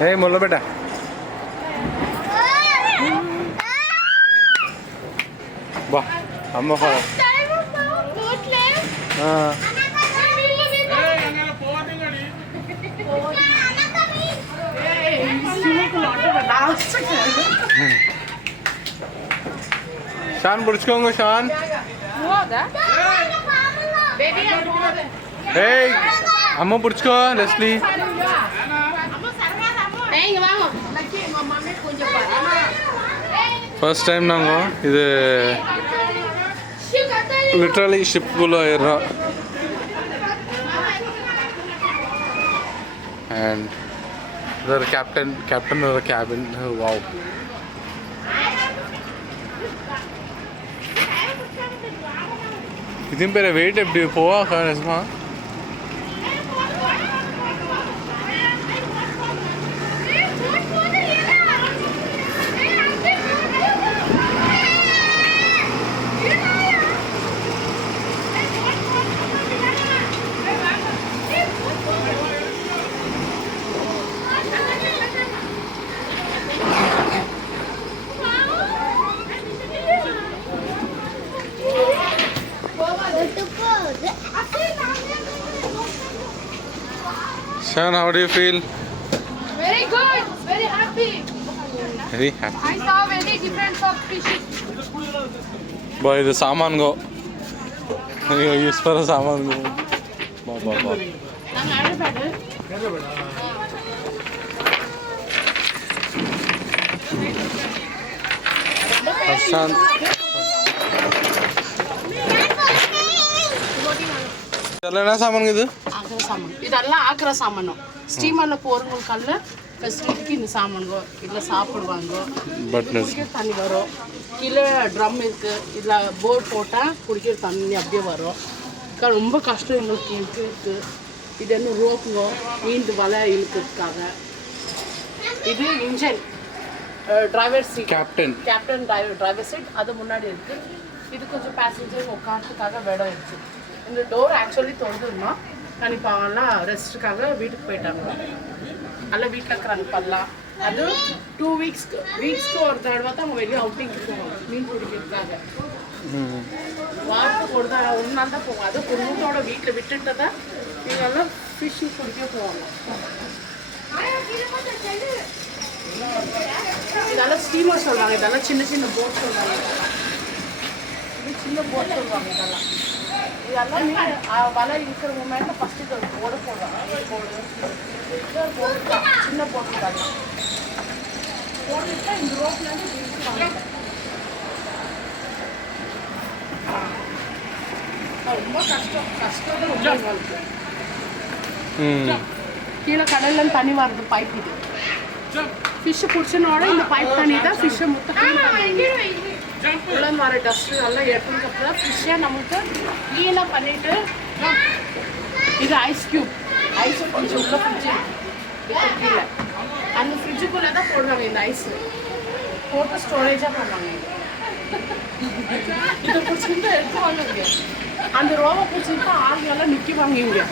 Hey, Mullo beta. Bah, amma kha. Shan, purchkongo Shan. Hey, amma purchko Leslie. First time nango idu literally ship gulo irra and the captain of the cabin. Wow. Idin pere wait eppadi pova kanesma Shan, how do you feel? Very good, very happy. Very happy. I saw very different of fishes. Boy, the saman go. You use for a saman go. Ba. Prashant. என்ன சாமான் இது? ஆக்கிற சாமான். இதெல்லாம் ஆக்கிற சாமானோ. ஸ்டீமர்ல போறவங்களுக்கல்ல ஃபெசிலிட்டிக்கு இந்த சாமான்கோ இல்ல சாப்பிடுவாங்க. குடிக்கிற தண்ணி வரும். கீழே ட்ரம் இருக்கு. இதுல போர் போட்டா குடிக்கிற தண்ணி அப்படியே வரும். ரொம்ப கஷ்டம் எங்களுக்கு இருக்கு. இது என்ன ரோப்புங்கோ மீண்டு வலை இழுக்கிறதுக்காக. இது engine driver seat. Captain driver seat அது முன்னாடி இருக்கு. இது கொஞ்சம் பேசஞ்சர் உட்காந்துக்காக இடம் இருக்கு. இந்த டோர் ஆக்சுவலி திறந்துருந்தோம். நான் இப்போ அவெல்லாம் ரெஸ்ட்டுக்காக வீட்டுக்கு போயிட்டாங்க. எல்லாம் வீட்டில் இருக்கிறாங்க பண்ணலாம். அது 2 வீக்ஸ்க்கு ஒரு தடவை தான் அவங்க வெளியே அவுட்டிங்க்கு போவாங்க மீன் பிடிக்கிறதுக்காக. வாரத்துக்கு ஒரு நாள் தான் போவாங்க. அது குடும்பத்தோட வீட்டில் விட்டுட்டு தான் இவங்கெல்லாம் ஃபிஷ்ஷிங் பிடிக்க போவாங்க. இதெல்லாம் ஸ்டீமர் சொல்லுவாங்க. இதெல்லாம் சின்ன சின்ன போட் சொல்லுவாங்க. இது சின்ன போட் சொல்லுவாங்க. இதெல்லாம் இதெல்லாம் வலை இருக்கிற மூமெண்ட்டில் ஃபஸ்ட்டு இது போட போடுவாங்க. போட்டு சின்ன போட்டு இதெல்லாம் போட்டுட்டா இந்த ரோப்லேருந்து விரிச்சுவாங்க. ரொம்ப கஷ்டம் உங்களுக்கு. கீழே கடல்லேருந்து தண்ணி வர்றது பைப் இது. ஃபிஷ்ஷு பிடிச்சனோட இந்த பைப் தண்ணி தான் ஃபிஷ்ஷை மொத்தம் க்ளீன் பண்ணுவாங்க. உள்ளேருந்து வர டஸ்ட்டு நல்லா எடுத்ததுக்கப்புறம் ஃபிஷ்ஷை நமக்கு க்ளீனாக பண்ணிவிட்டு இது ஐஸ் க்யூப். ஐஸு கொஞ்சம் உள்ள ஃப்ரிட்ஜு கீழே அந்த ஃப்ரிட்ஜுக்குள்ளே தான் போடுவாங்க. இந்த ஐஸு போட்டு ஸ்டோரேஜாக பண்ணுவாங்க. இதை பிடிச்சிக்கிட்டு எடுத்துவாங்க. இங்கே அந்த ரோவை பிடிச்சிக்கிட்டு ஆளுங்கெல்லாம் நிற்குவாங்க. இங்கே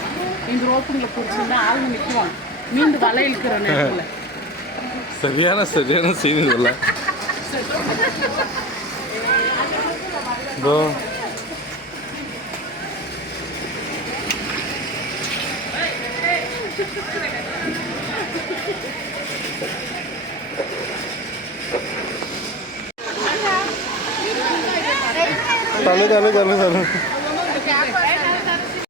இந்த ரோப்புங்களை பிடிச்சிருந்தா ஆளுங்க நிற்குவாங்க மீண்டு வலை இழுக்கிற நேரத்தில். சரியான சீன் இதெல்லாம். தண்ணி